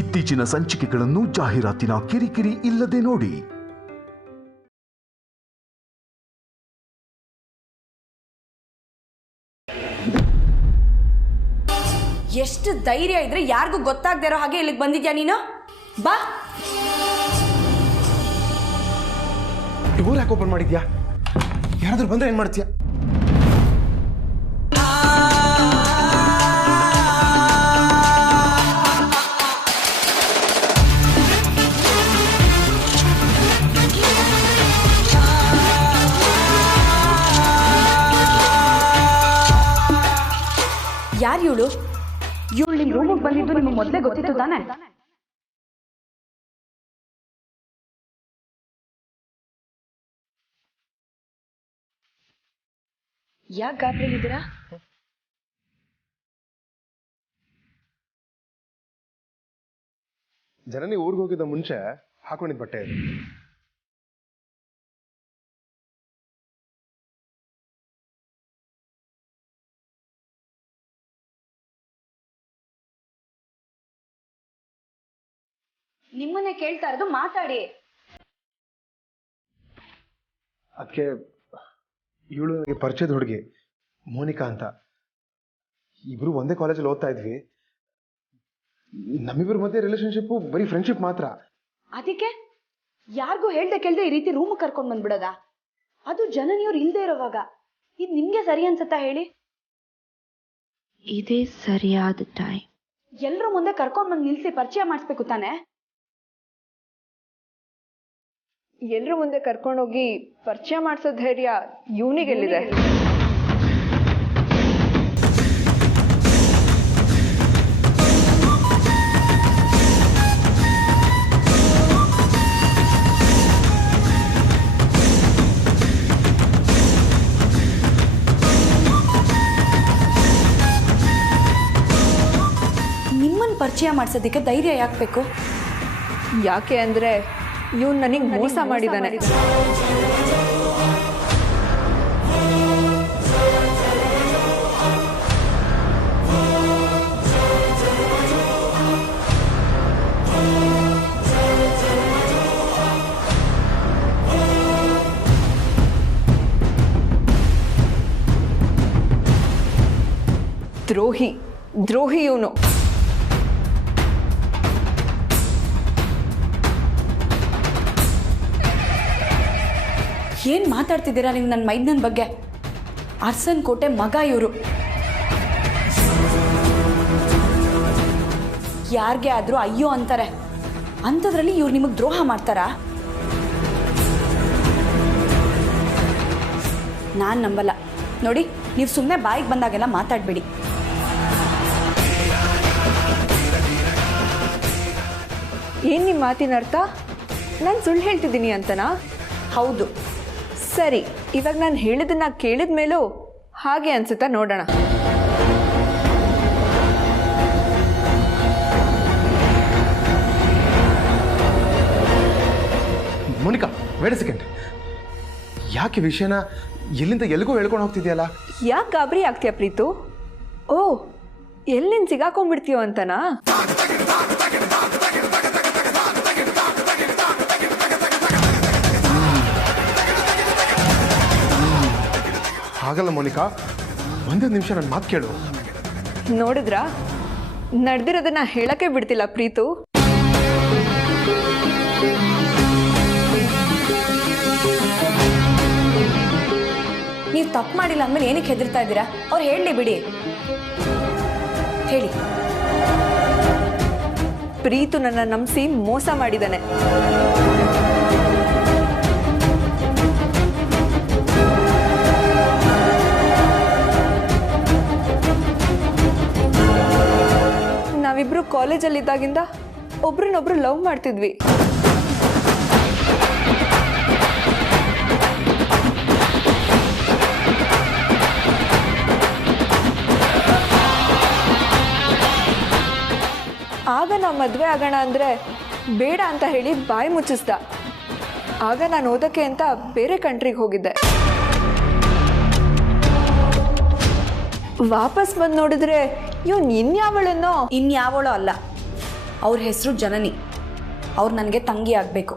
ಇತ್ತೀಚಿನ ಸಂಚಿಕೆಗಳನ್ನು ಜಾಹೀರಾತಿನ ಕಿರಿಕಿರಿ ಇಲ್ಲದೆ ನೋಡಿ. ಎಷ್ಟು ಧೈರ್ಯ ಇದ್ರೆ ಯಾರಿಗೂ ಗೊತ್ತಾಗದೇ ಇರೋ ಹಾಗೆ ಇಲ್ಲಿಗೆ ಬಂದಿದ್ಯಾ ನೀನು? ಬಾ. ಡೋರ್ ಯಾಕೆ ಓಪನ್ ಮಾಡಿದ್ಯಾ? ಯಾರಾದ್ರೂ ಬಂದ್ರೆ ಏನ್ ಮಾಡ್ತೀಯಾ? ಯಾರು ಇವಳು? ಇವಳು ನಿಮ್ಮ ರೂಮಿಗೆ ಬಂದಿದ್ದು ನಿಮಗೆ ಮೊದಲೇ ಗೊತ್ತಿತ್ತು ತಾನೆ? ಯಾಕೆ ಗಾಬರಿಲಿದ್ದೀರಾ? ಜನನಿ ಊರಿಗೆ ಹೋಗಿದ್ದ ಮುಂಚೆ ಹಾಕೊಂಡಿದ್ ಬಟ್ಟೆ ಇದು. ನಿಮ್ಮನ್ನೇ ಕೇಳ್ತಾ ಇರೋದು, ಮಾತಾಡಿ. ಅದಕ್ಕೆ ಇವಳು ನನಗೆ ಪರಿಚಯದ ಹುಡುಗಿ ಮೋನಿಕಾ ಅಂತ. ಇಬ್ರು ಒಂದೇ ಕಾಲೇಜಲ್ಲಿ ಓದ್ತಾ ಇದ್ವಿ. ನಮ್ಮಿಬ್ಬರ ಮಧ್ಯೆ ರಿಲೇಶನ್ಶಿಪ್ ಬರೀ ಫ್ರೆಂಡ್ಶಿಪ್ ಮಾತ್ರ. ಅದಕ್ಕೆ ಯಾರಿಗೂ ಹೇಳ್ದೆ ಕೇಳ್ದೆ ಈ ರೀತಿ ರೂಮ್ ಕರ್ಕೊಂಡ್ ಬಂದ್ಬಿಡೋದಾ? ಅದು ಜನನಿಯವ್ರು ಇಲ್ದೇ ಇರೋವಾಗ. ಇದು ನಿಮ್ಗೆ ಸರಿ ಅನ್ಸತ್ತಾ ಹೇಳಿ? ಇದೇ ಸರಿಯಾದ ಟೈಮ್. ಎಲ್ರೂ ಮುಂದೆ ಕರ್ಕೊಂಡ್ ಬಂದು ನಿಲ್ಸಿ ಪರಿಚಯ ಮಾಡಿಸ್ಬೇಕು ತಾನೆ? ಎಲ್ರ ಮುಂದೆ ಕರ್ಕೊಂಡೋಗಿ ಪರಿಚಯ ಮಾಡಿಸೋ ಧೈರ್ಯ ಇವನಿಗೆಲ್ಲಿದೆ? ನಿಮ್ಮನ್ನ ಪರಿಚಯ ಮಾಡಿಸೋದಕ್ಕೆ ಧೈರ್ಯ ಯಾಕೆ ಬೇಕು? ಯಾಕೆ ಅಂದ್ರೆ ಇವನು ನನಗೆ ಮೋಸ ಮಾಡಿದ್ದಾನೆ. ದ್ರೋಹಿ ದ್ರೋಹಿ ಇವನು. ಏನ್ ಮಾತಾಡ್ತಿದ್ದೀರಾ ನೀವು ನನ್ನ ಮೈದನನ್ ಬಗ್ಗೆ? ಅರ್ಸನ್ ಕೋಟೆ ಮಗ ಇವರು. ಯಾರಿಗೆ ಆದ್ರೂ ಅಯ್ಯೋ ಅಂತಾರೆ. ಅಂಥದ್ರಲ್ಲಿ ಇವ್ರು ನಿಮಗೆ ದ್ರೋಹ ಮಾಡ್ತಾರಾ? ನಾನು ನಂಬಲ್ಲ. ನೋಡಿ, ನೀವು ಸುಮ್ಮನೆ ಬಾಯಿಗೆ ಬಂದಾಗೆಲ್ಲ ಮಾತಾಡಬೇಡಿ. ಏನ್ ನಿಮ್ಮ ಮಾತಿನ ಅರ್ಥ? ನಾನು ಸುಳ್ಳು ಹೇಳ್ತಿದ್ದೀನಿ ಅಂತನಾ? ಹೌದು. ಸರಿ, ಇವಾಗ ನಾನು ಹೇಳಿದ್ದನ್ನ ಕೇಳಿದ ಮೇಲೂ ಹಾಗೆ ಅನ್ಸುತ್ತಾ ನೋಡೋಣ. Monica, wait a second. ಯಾಕೆ ವಿಷಯನ ಎಲ್ಲಿಂದ ಎಲ್ಲಿಗೂ ಹೇಳ್ಕೊಂಡು ಹೋಗ್ತಿದ್ಯಲ್ಲ? ಯಾಕೆ ಗಾಬರಿ ಆಗ್ತೀಯ ಪ್ರೀತು? ಓ, ಎಲ್ಲಿಂದ ಸಿಗಾಕೊಂಡ್ಬಿಡ್ತೀಯೋ ಅಂತನಾ? ಹಾಗಲ್ಲ ಮೋನಿಕಾ, ಒಂದೇ ನಿಮಿಷ ನನ್ನ ಮಾತು ಕೇಳು. ನೋಡಿದ್ರಾ, ನಡೆದಿರೋದನ್ನ ಹೇಳಕ್ಕೆ ಬಿಡ್ತಿಲ್ಲ ಪ್ರೀತು. ನೀವು ತಪ್ಪು ಮಾಡಿಲ್ಲ ಅಂದಮೇಲೆ ಏನಕ್ಕೆ ಹೆದರ್ತಾ ಇದ್ದೀರಾ? ಅವ್ರು ಹೇಳಲಿ ಬಿಡಿ. ಹೇಳಿ. ಪ್ರೀತು ನನ್ನ ನಂಬಿಸಿ ಮೋಸ ಮಾಡಿದ್ದಾನೆ. ನಾವಿಬ್ರು ಕಾಲೇಜಲ್ಲಿದ್ದಾಗಿಂದ ಒಬ್ರನ್ನೊಬ್ರು ಲವ್ ಮಾಡ್ತಿದ್ವಿ. ಆಗ ನಾವು ಮದುವೆ ಆಗೋಣ ಅಂದರೆ ಬೇಡ ಅಂತ ಹೇಳಿ ಬಾಯಿ ಮುಚ್ಚಿಸ್ದ. ಆಗ ನಾನು ಓದೋಕ್ಕೆ ಅಂತ ಬೇರೆ ಕಂಟ್ರಿಗೆ ಹೋಗಿದ್ದೆ. ವಾಪಸ್ ಬಂದು ನೋಡಿದ್ರೆ ಇವನು ಇನ್ಯಾವಳೋ ಅಲ್ಲ, ಅವ್ರ ಹೆಸರು ಜನನಿ. ಅವ್ರು ನನಗೆ ತಂಗಿ ಆಗಬೇಕು.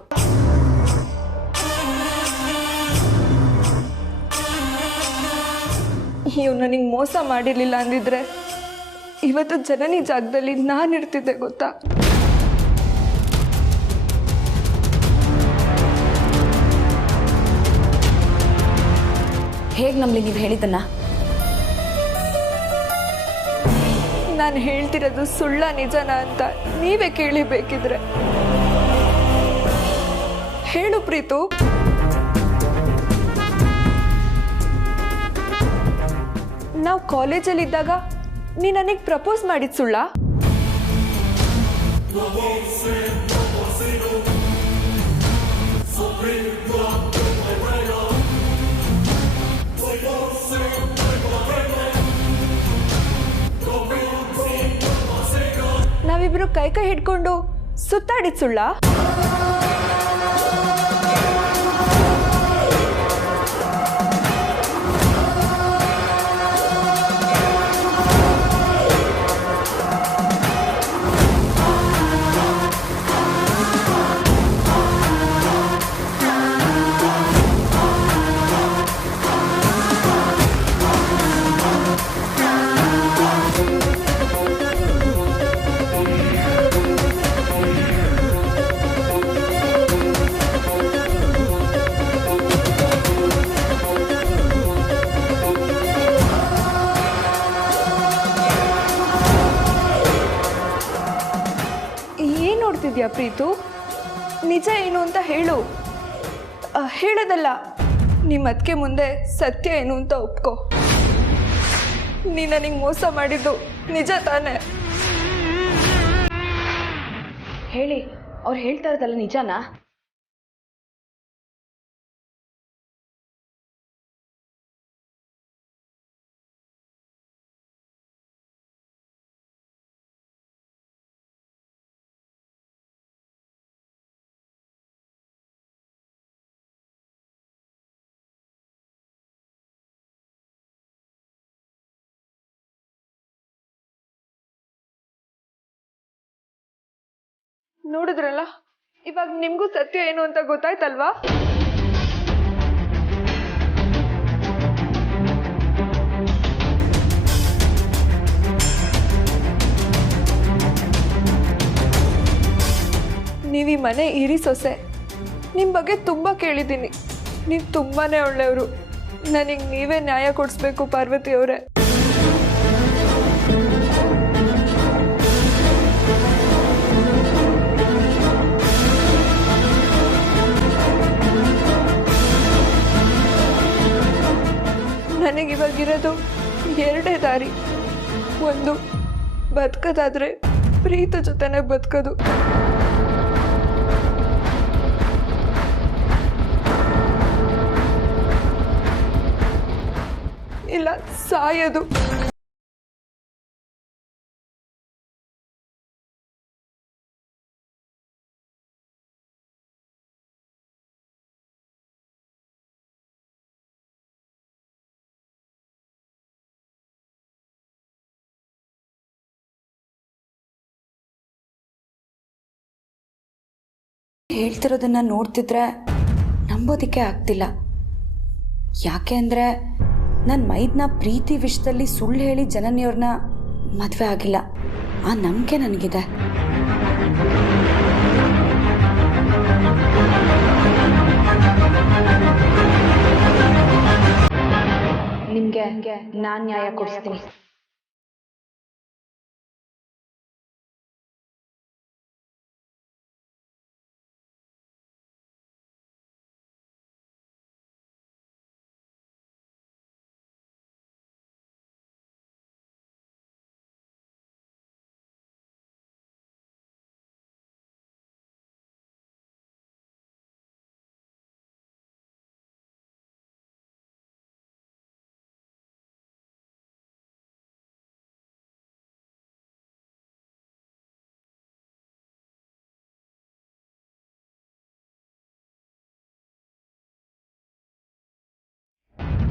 ಇವ್ ನನಗೆ ಮೋಸ ಮಾಡಿರಲಿಲ್ಲ ಅಂದಿದ್ರೆ ಇವತ್ತು ಜನನಿ ಜಾಗದಲ್ಲಿ ನಾನು ಇರ್ತಿದ್ದೆ ಗೊತ್ತಾ. ಹೇಗೆ ನಂಬಲಿ ನೀವು ಹೇಳಿದ್ದನ್ನ? ನಾನು ಹೇಳ್ತಿರೋದು ಸುಳ್ಳ ನಿಜನಾ ಅಂತ ನೀವೇ ಕೇಳಿಬೇಕಿದ್ರೆ. ಹೇಳು ಪ್ರೀತು. ನಾವು ಕಾಲೇಜಲ್ಲಿದ್ದಾಗ ನೀ ನನಗೆ ಪ್ರಪೋಸ್ ಮಾಡಿದ್ ಸುಳ್ಳ? ನಾವಿಬ್ರು ಕೈ ಕೈ ಹಿಡ್ಕೊಂಡು ಸುತ್ತಾಡಿದ್ ಸುಳ್ಳ? ನೋಡ್ತಿದ್ಯಾ ಪ್ರೀತು? ನಿಜ ಏನು ಅಂತ ಹೇಳು. ಹೇಳೋದಲ್ಲ, ನಿಮ್ಮ ಅದಕ್ಕೆ ಮುಂದೆ ಸತ್ಯ ಏನು ಅಂತ ಒಪ್ಕೋ. ನೀ ನನಗೆ ಮೋಸ ಮಾಡಿದ್ದು ನಿಜ ತಾನೇ? ಹೇಳಿ, ಅವ್ರು ಹೇಳ್ತಾ ಇರೋದಲ್ಲ ನಿಜನಾ? ನೋಡಿದ್ರಲ್ಲ, ಇವಾಗ ನಿಮಗೂ ಸತ್ಯ ಏನು ಅಂತ ಗೊತ್ತಾಯ್ತಲ್ವಾ? ನೀವು ಈ ಮನೆ ಹಿರಿ ಸೊಸೆ. ನಿಮ್ಮ ಬಗ್ಗೆ ತುಂಬ ಕೇಳಿದ್ದೀನಿ. ನೀವು ತುಂಬಾ ಒಳ್ಳೆಯವರು. ನನಗೆ ನೀವೇ ನ್ಯಾಯ ಕೊಡಿಸ್ಬೇಕು ಪಾರ್ವತಿ ಅವರೇ. ನನಗಿವಾಗಿರೋದು ಎರಡೇ ದಾರಿ. ಒಂದು, ಬದುಕೋದಾದ್ರೆ ಪ್ರೀತ ಜೊತೆನೆ ಬದುಕೋದು. ಇಲ್ಲ ಸಾಯೋದು. ಹೇಳ್ತಿರೋದನ್ನ ನೋಡ್ತಿದ್ರೆ ನಂಬೋದಕ್ಕೆ ಆಗ್ತಿಲ್ಲ. ಯಾಕೆ ಅಂದರೆ ನನ್ನ ಮೈದ್ನ ಪ್ರೀತಿ ವಿಷಯದಲ್ಲಿ ಸುಳ್ಳು ಹೇಳಿ ಜನನಿಯವ್ರನ್ನ ಮದುವೆ ಆಗಿಲ್ಲ. ಆ ನಂಬಿಕೆ ನನಗಿದೆ. ನಿಮಗೆ ನಾನು ನ್ಯಾಯ ಕೊಡಿಸ್ತೀನಿ.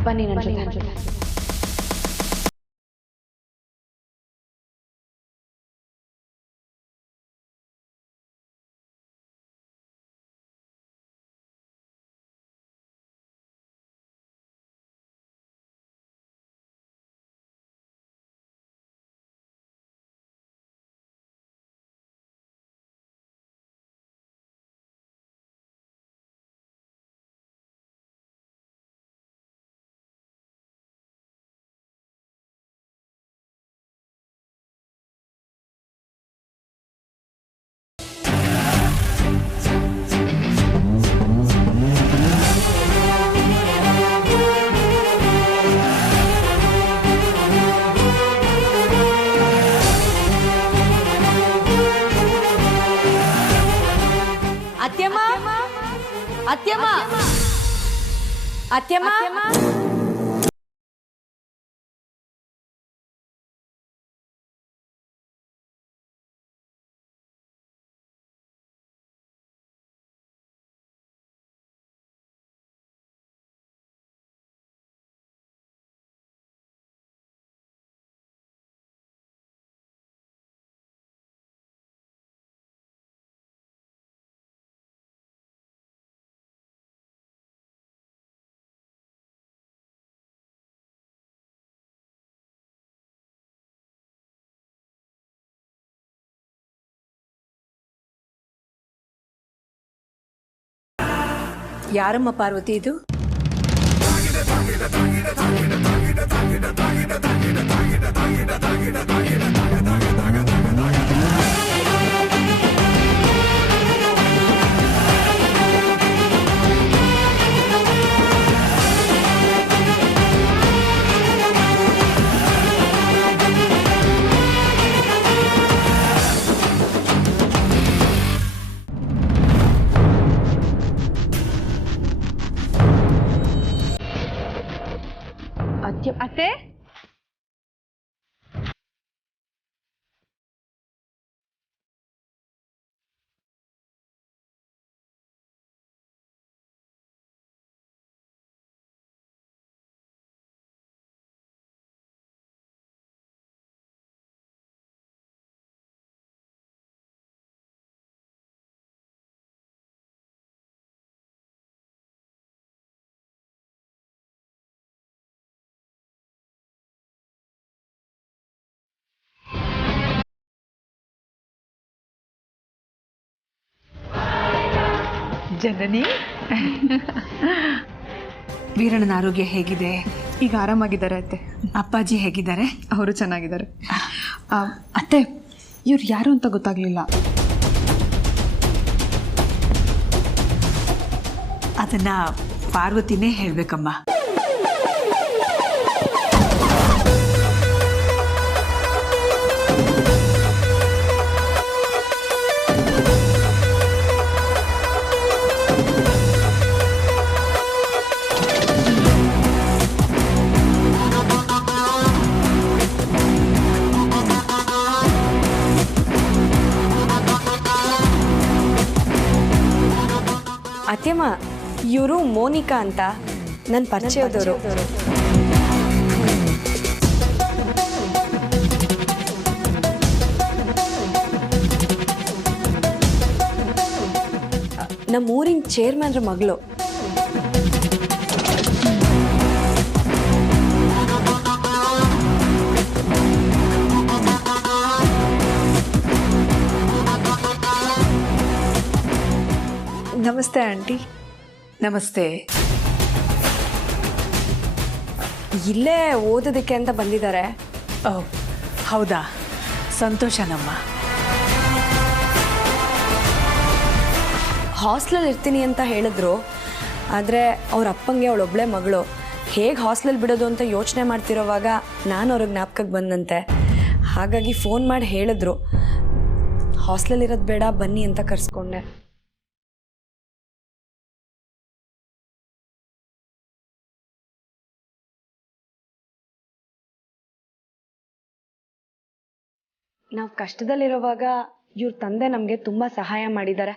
ಬನ್ನಿ ನನ್ನ ಜೊತೆ. ಅತ್ಯಮ್ಮ ಅತ್ಯಮ್ಮ ಯಾರಮ್ಮ ಪಾರ್ವತಿ ಇದು? ಅತ್ತೆ, ಜನನಿ, ವೀರಣ್ಣನ ಆರೋಗ್ಯ ಹೇಗಿದೆ? ಈಗ ಆರಾಮಾಗಿದ್ದಾರೆ ಅತ್ತೆ. ಅಪ್ಪಾಜಿ ಹೇಗಿದ್ದಾರೆ? ಅವರು ಚೆನ್ನಾಗಿದ್ದಾರೆ. ಅತ್ತೆ, ಇವ್ರು ಯಾರು ಅಂತ ಗೊತ್ತಾಗ್ಲಿಲ್ಲ. ಅದನ್ನ ಪಾರ್ವತಿನೇ ಹೇಳ್ಬೇಕಮ್ಮ. ಅತ್ಯಮ್ಮ, ಇವರು ಮೋನಿಕಾ ಅಂತ ನನ್ನ ಪರಿಚಯದವರು. ನಮ್ಮೂರಿನ ಚೇರ್ಮನ್ರ ಮಗಳು. ನಮಸ್ತೆ ಆಂಟಿ. ನಮಸ್ತೆ. ಇಲ್ಲೇ ಓದೋದಕ್ಕೆ ಅಂತ ಬಂದಿದ್ದಾರೆ. ಓ, ಹೌದಾ? ಸಂತೋಷನಮ್ಮ. ಹಾಸ್ಟೆಲಲ್ಲಿ ಇರ್ತೀನಿ ಅಂತ ಹೇಳಿದ್ರು. ಆದರೆ ಅವ್ರ ಅಪ್ಪಂಗೆ ಅವಳೊಬ್ಬಳೇ ಮಗಳು. ಹೇಗೆ ಹಾಸ್ಟೆಲಲ್ಲಿ ಬಿಡೋದು ಅಂತ ಯೋಚನೆ ಮಾಡ್ತಿರೋವಾಗ ನಾನು ಅವ್ರಿಗೆ ಜ್ಞಾಪಕಕ್ಕೆ ಬಂದಂತೆ. ಹಾಗಾಗಿ ಫೋನ್ ಮಾಡಿ ಹೇಳಿದ್ರು, ಹಾಸ್ಟೆಲಲ್ಲಿರೋದು ಬೇಡ, ಬನ್ನಿ ಅಂತ ಕರೆಸ್ಕೊಂಡೆ. ನಾವು ಕಷ್ಟದಲ್ಲಿರುವಾಗ ಇವ್ರ ತಂದೆ ನಮಗೆ ತುಂಬ ಸಹಾಯ ಮಾಡಿದ್ದಾರೆ.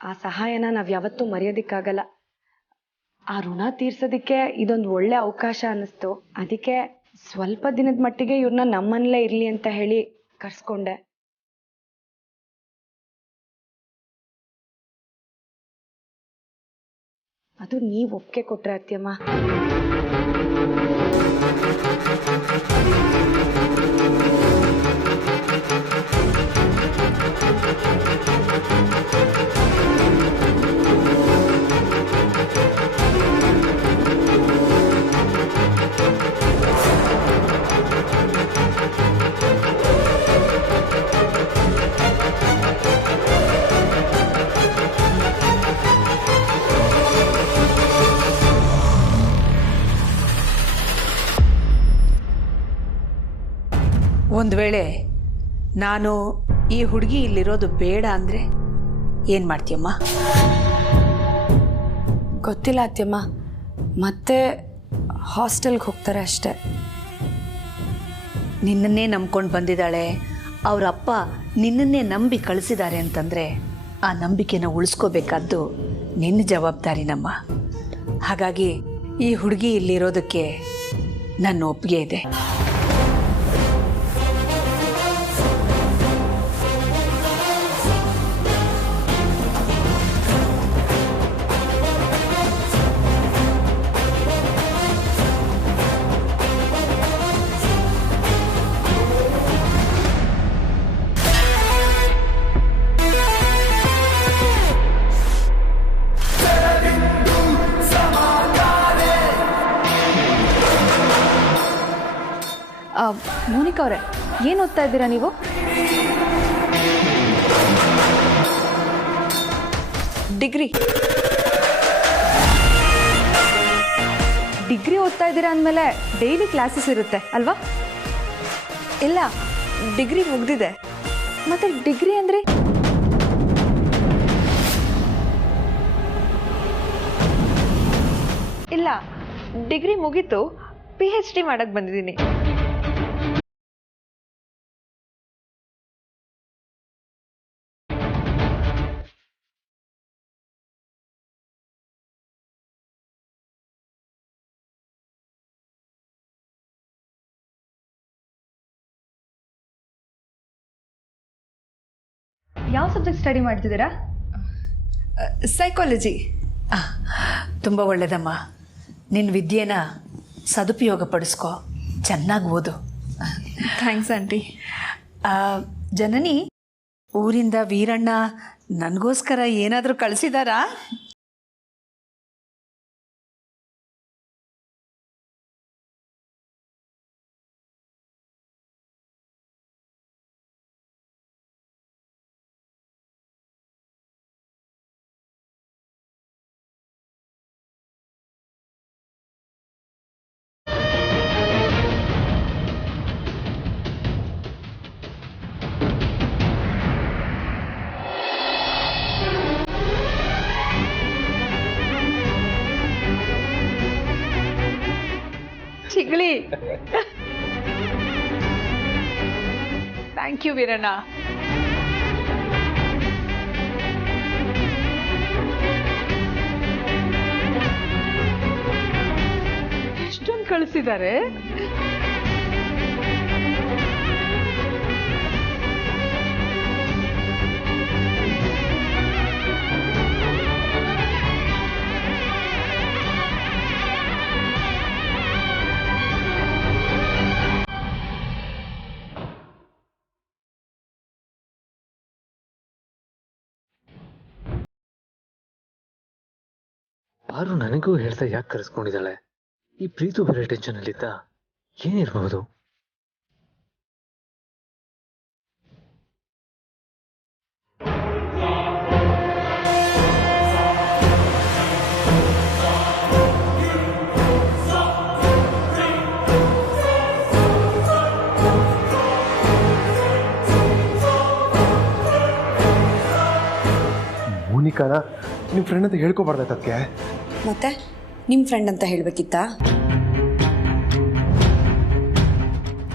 ಆ ಸಹಾಯನ ನಾವು ಯಾವತ್ತೂ ಮರೆಯೋದಕ್ಕಾಗಲ್ಲ. ಆ ಋಣ ತೀರ್ಸೋದಕ್ಕೆ ಇದೊಂದು ಒಳ್ಳೆ ಅವಕಾಶ ಅನ್ನಿಸ್ತು. ಅದಕ್ಕೆ ಸ್ವಲ್ಪ ದಿನದ ಮಟ್ಟಿಗೆ ಇವ್ರನ್ನ ನಮ್ಮನೇಲೇ ಇರಲಿ ಅಂತ ಹೇಳಿ ಕರ್ಸ್ಕೊಂಡೆ. ಅದು ನೀವು ಒಪ್ಪಿಗೆ ಕೊಟ್ರೆ ಅತ್ಯಮ್ಮ. ಒಂದು ವೇಳೆ ನಾನು ಈ ಹುಡುಗಿ ಇಲ್ಲಿರೋದು ಬೇಡ ಅಂದರೆ ಏನು ಮಾಡ್ತೀಯಮ್ಮ? ಗೊತ್ತಿಲ್ಲ ಅತ್ಯಮ್ಮ, ಮತ್ತೆ ಹಾಸ್ಟೆಲ್ಗೆ ಹೋಗ್ತಾರೆ ಅಷ್ಟೆ. ನಿನ್ನನ್ನೇ ನಂಬ್ಕೊಂಡು ಬಂದಿದ್ದಾಳೆ. ಅವ್ರ ಅಪ್ಪ ನಿನ್ನನ್ನೇ ನಂಬಿ ಕಳಿಸಿದ್ದಾರೆ ಅಂತಂದರೆ ಆ ನಂಬಿಕೆನ ಉಳಿಸ್ಕೋಬೇಕಾದ್ದು ನಿನ್ನ ಜವಾಬ್ದಾರಿನಮ್ಮ. ಹಾಗಾಗಿ ಈ ಹುಡುಗಿ ಇಲ್ಲಿರೋದಕ್ಕೆ ನನ್ನ ಒಪ್ಪಿಗೆ ಇದೆ. ಮೋನಿಕಾ ಅವರೇ, ಏನು ಓದ್ತಾ ಇದ್ದೀರಾ ನೀವು? ಡಿಗ್ರಿ ಓದ್ತಾ ಇದ್ದೀರಾ ಅಂದಮೇಲೆ ಡೈಲಿ ಕ್ಲಾಸಸ್ ಇರುತ್ತೆ ಅಲ್ವಾ? ಇಲ್ಲ, ಡಿಗ್ರಿ ಮುಗ್ದಿದೆ. ಮತ್ತೆ ಡಿಗ್ರಿ ಅಂದರೆ? ಇಲ್ಲ, ಡಿಗ್ರಿ ಮುಗೀತು, PhD ಮಾಡಕ್ಕೆ ಬಂದಿದ್ದೀನಿ. ಯಾವ ಸಬ್ಜೆಕ್ಟ್ ಸ್ಟಡಿ ಮಾಡ್ತಿದ್ದೀರಾ? ಸೈಕಾಲಜಿ. ತುಂಬ ಒಳ್ಳೆಯದಮ್ಮ. ನಿನ್ನ ವಿದ್ಯೆನ ಸದುಪಯೋಗ ಪಡಿಸ್ಕೊ, ಚೆನ್ನಾಗಿ ಓದು. Thanks aunty. ಜನನಿ, ಊರಿಂದ ವೀರಣ್ಣ ನನಗೋಸ್ಕರ ಏನಾದರೂ ಕಳಿಸಿದಾರಾ? ಚಿಗಳಿ. Thank you Veeranna. ಎಷ್ಟೊಂದು ಕಳಿಸಿದ್ದಾರೆ. ಪಾರು ನನಗೂ ಹೇಳ್ತಾ ಯಾಕೆ ಕರೆಸ್ಕೊಂಡಿದ್ದಾಳೆ? ಈ ಪ್ರೀತು ಬೇರೆ ಟೆನ್ಷನ್ ಅಲ್ಲಿದ್ದ ಏನಿರಬಹುದು? ಮೋನಿಕಾನ ನಿಮ್ಮ ಫ್ರೆಂಡ್ ಅಂತ ಹೇಳ್ಕೊಬಾರ್ದಾಯ್ತು ಅದಕ್ಕೆ. ಮತ್ತೆ ನಿಮ್ಮ ಫ್ರೆಂಡ್ ಅಂತ ಹೇಳಬೇಕಿತ್ತಾ?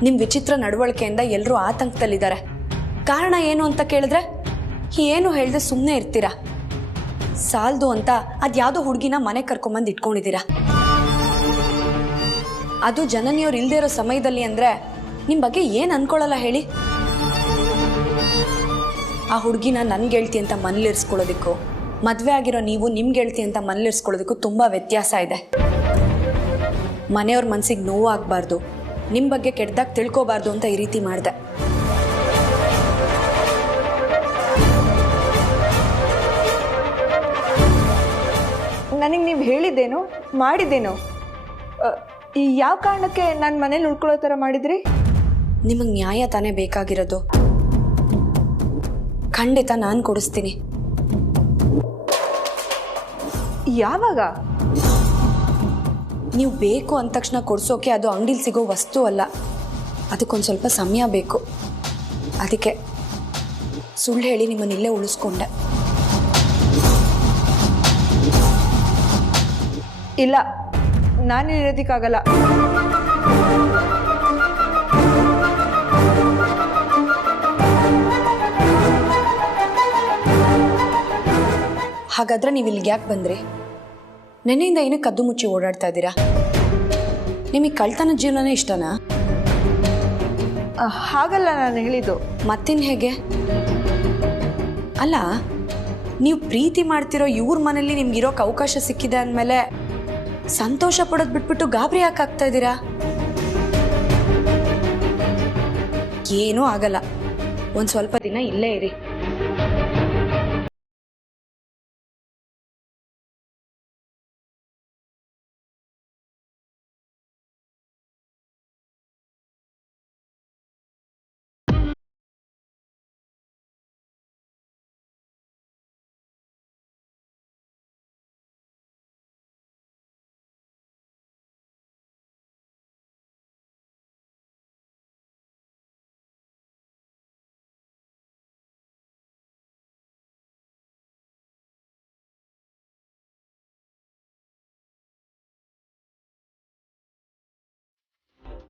ನಿಮ್ಮ ವಿಚಿತ್ರ ನಡವಳಿಕೆಯಿಂದ ಎಲ್ಲರೂ ಆತಂಕದಲ್ಲಿದ್ದಾರೆ. ಕಾರಣ ಏನು ಅಂತ ಕೇಳಿದ್ರೆ ಏನು ಹೇಳ್ದೆ ಸುಮ್ಮನೆ ಇರ್ತೀರಾ. ಸಾಲ್ದು ಅಂತ ಅದ್ಯಾವುದೋ ಹುಡುಗಿನ ಮನೆ ಕರ್ಕೊಂಬಂದು ಇಟ್ಕೊಂಡಿದ್ದೀರಾ. ಅದು ಜನನಿಯವ್ರು ಇಲ್ಲದೆ ಇರೋ ಸಮಯದಲ್ಲಿ ಅಂದರೆ ನಿಮ್ಮ ಬಗ್ಗೆ ಏನು ಅನ್ಕೊಳ್ಳಲ್ಲ ಹೇಳಿ? ಆ ಹುಡುಗಿನ ನನ್ನ ಗೆಳ್ತಿ ಅಂತ ಮನೇಲಿರಿಸ್ಕೊಳ್ಳೋದಕ್ಕೂ ಮದುವೆ ಆಗಿರೋ ನೀವು ನಿಮ್ಮ ಗೆಳ್ತಿ ಅಂತ ಮನೇಲಿರಿಸ್ಕೊಳ್ಳೋದಕ್ಕೂ ತುಂಬ ವ್ಯತ್ಯಾಸ ಇದೆ. ಮನೆಯವ್ರ ಮನಸ್ಸಿಗೆ ನೋವು ಆಗಬಾರ್ದು, ನಿಮ್ಮ ಬಗ್ಗೆ ಕೆಟ್ಟದಾಗ ತಿಳ್ಕೊಬಾರ್ದು ಅಂತ ಈ ರೀತಿ ಮಾಡಿದೆ. ನನಗೆ ನೀವು ಹೇಳಿದ್ದೇನು ಮಾಡಿದ್ದೇನು? ಯಾವ ಕಾರಣಕ್ಕೆ ನಾನು ಮನೇಲಿ ಉಳ್ಕೊಳ್ಳೋ ಥರ ಮಾಡಿದ್ರಿ? ನಿಮಗೆ ನ್ಯಾಯ ತಾನೇ ಬೇಕಾಗಿರೋದು. ಖಂಡಿತ ನಾನು ಕೊಡಿಸ್ತೀನಿ. ಯಾವಾಗ? ನೀವು ಬೇಕು ಅಂದ ತಕ್ಷಣ ಕೊಡಿಸೋಕೆ ಅದು ಅಂಗಡಿಲಿ ಸಿಗೋ ವಸ್ತು ಅಲ್ಲ. ಅದಕ್ಕೊಂದು ಸ್ವಲ್ಪ ಸಮಯ ಬೇಕು. ಅದಕ್ಕೆ ಸುಳ್ಳು ಹೇಳಿ ನಿಮ್ಮನ್ನಿಲ್ಲೇ ಉಳಿಸ್ಕೊಂಡೆ. ಇಲ್ಲ, ನಾನು ಇರೋದಕ್ಕಾಗಲ್ಲ. ಹಾಗಾದ್ರೆ ನೀವು ಇಲ್ಲಿಗೆ ಯಾಕೆ ಬಂದ್ರಿ? ನೆನ್ನೆಯಿಂದ ಏನಕ್ಕೆ ಕದ್ದು ಮುಚ್ಚಿ ಓಡಾಡ್ತಾ ಇದ್ದೀರಾ? ನಿಮಗೆ ಕಳ್ತನ ಜೀವನನೇ ಇಷ್ಟನಾ? ಹಾಗಲ್ಲ ನಾನು ಹೇಳಿದ್ದು. ಮತ್ತಿನ್ ಹೇಗೆ? ಅಲ್ಲ, ನೀವು ಪ್ರೀತಿ ಮಾಡ್ತಿರೋ ಇವ್ರ ಮನೇಲಿ ನಿಮ್ಗಿರೋಕೆ ಅವಕಾಶ ಸಿಕ್ಕಿದೆ ಅಂದಮೇಲೆ ಸಂತೋಷ ಪಡೋದು ಬಿಟ್ಬಿಟ್ಟು ಗಾಬರಿ ಯಾಕೆ ಆಗ್ತಾ ಇದ್ದೀರಾ? ಏನೂ ಆಗಲ್ಲ, ಒಂದು ಸ್ವಲ್ಪ ದಿನ ಇಲ್ಲೇ ಇರಿ.